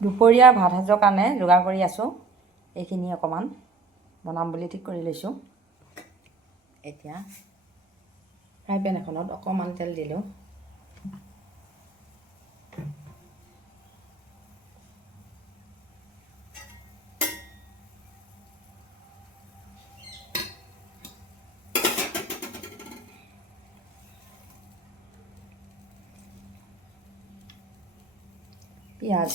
দুপৰীয়া ভাত সাজৰ কাৰণে যোগাৰ কৰি আছোঁ। এইখিনি অকণমান বনাম বুলি ঠিক কৰি লৈছোঁ। এতিয়া ফ্ৰাই পেন এখনত অকণমান তেল দিলোঁ। পিঁয়াজ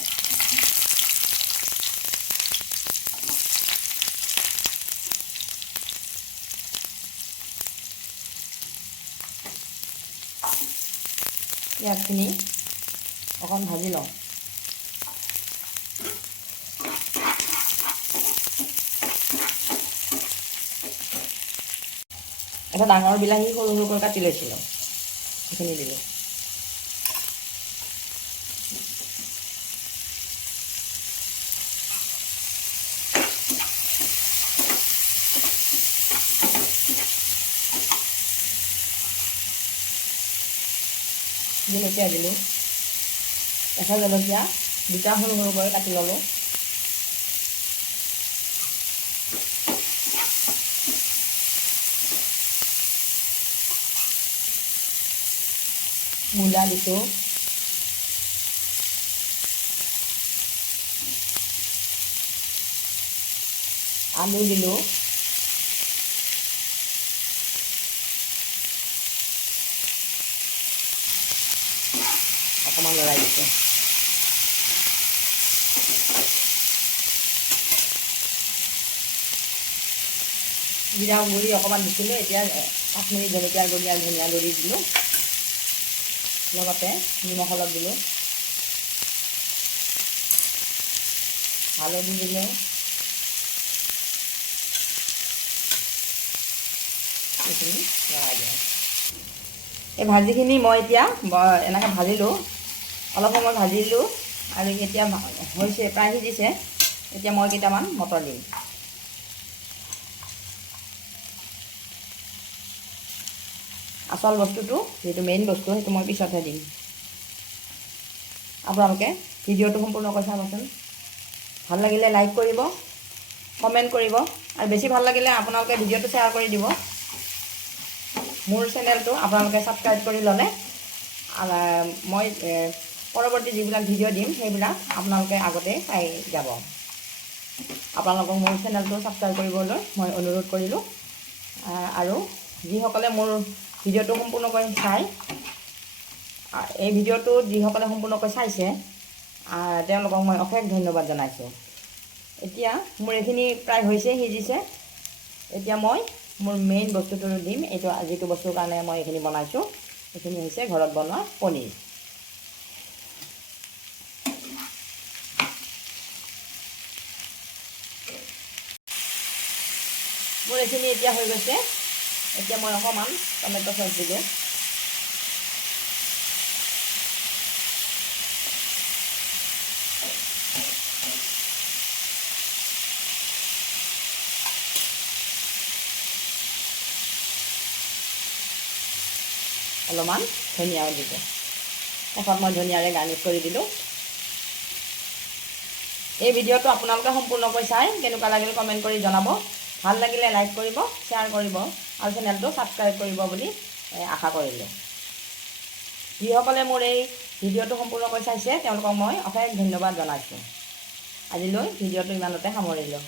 পিঁয়াজখিনি অকণ ভাজি লওঁ। এটা ডাঙৰ বিলাহী সৰু সৰুকৈ কাটি লৈছিলোঁ, সেইখিনি দিলোঁ। জলকীয়া দিলোঁ, কেঁচা জলকীয়া দুটা সৰু সৰুকৈ কাটি ল'লোঁ। মূলা দিছোঁ, আলু দিলোঁ, অকণমান লৰাই দিছোঁ। জিৰা গুড়ি অকণমান দিছিলোঁ। এতিয়া কাশ্মীৰী জলকীয়া গুড়ি আৰু ধনিয়া গুড়ি দিলোঁ, লগতে নিমখ অলপ দিলোঁ, হালধি দিলোঁ, এইখিনি লৰাই দিওঁ। এই ভাজিখিনি মই এতিয়া এনেকৈ ভাজিলোঁ, অলপ সময় ভাজিলোঁ আৰু এতিয়া হৈছে, প্ৰায় সিজিছে। এতিয়া মই কেইটামান মটৰ দিম। আচল বস্তুটো, যিটো মেইন বস্তু, সেইটো মই পিছতহে দিম। আপোনালোকে ভিডিঅ'টো সম্পূৰ্ণকৈ চাবচোন। ভাল লাগিলে লাইক কৰিব, কমেণ্ট কৰিব, আৰু বেছি ভাল লাগিলে আপোনালোকে ভিডিঅ'টো শ্বেয়াৰ কৰি দিব। মোৰ চেনেলটো আপোনালোকে ছাবস্ক্ৰাইব কৰি ল'লে মই পৰৱৰ্তী যিবিলাক ভিডিঅ' দিম সেইবিলাক আপোনালোকে আগতে পাই যাব। আপোনালোকক মোৰ চেনেলটো ছাবস্ক্ৰাইব কৰিবলৈ মই অনুৰোধ কৰিলোঁ। আৰু যিসকলে মোৰ ভিডিঅ'টো সম্পূৰ্ণকৈ চাই, এই ভিডিঅ'টো যিসকলে সম্পূৰ্ণকৈ চাইছে তেওঁলোকক মই অশেষ ধন্যবাদ জনাইছোঁ। এতিয়া মোৰ এইখিনি প্ৰায় হৈছে, সিজিছে। এতিয়া মই মোৰ মেইন বস্তুটো দিম। এইটো যিটো বস্তুৰ কাৰণে মই এইখিনি বনাইছোঁ, এইখিনি হৈছে ঘৰত বনোৱা পনীৰ। মোৰ এইখিনি এতিয়া হৈ গৈছে। এতিয়া মই অকণমান টমেটো চচ দিলোঁ। অলপমান ধনিয়াও দিলোঁ। শেষত মই ধনিয়াৰে গাৰ্নিছ কৰি দিলোঁ। এই ভিডিঅ'টো আপোনালোকে সম্পূৰ্ণকৈ চাই কেনেকুৱা লাগিল কমেণ্ট কৰি জনাব। ভাল লাগিলে লাইক কৰিব, শ্বেয়াৰ কৰিব আৰু চেনেলটো ছাবস্ক্ৰাইব কৰিব বুলি আশা কৰিলোঁ। যিসকলে মোৰ এই ভিডিঅ'টো সম্পূৰ্ণকৈ চাইছে তেওঁলোকক মই অশেষ ধন্যবাদ জনাইছোঁ। আজিলৈ ভিডিঅ'টো ইমানতে সামৰিলোঁ।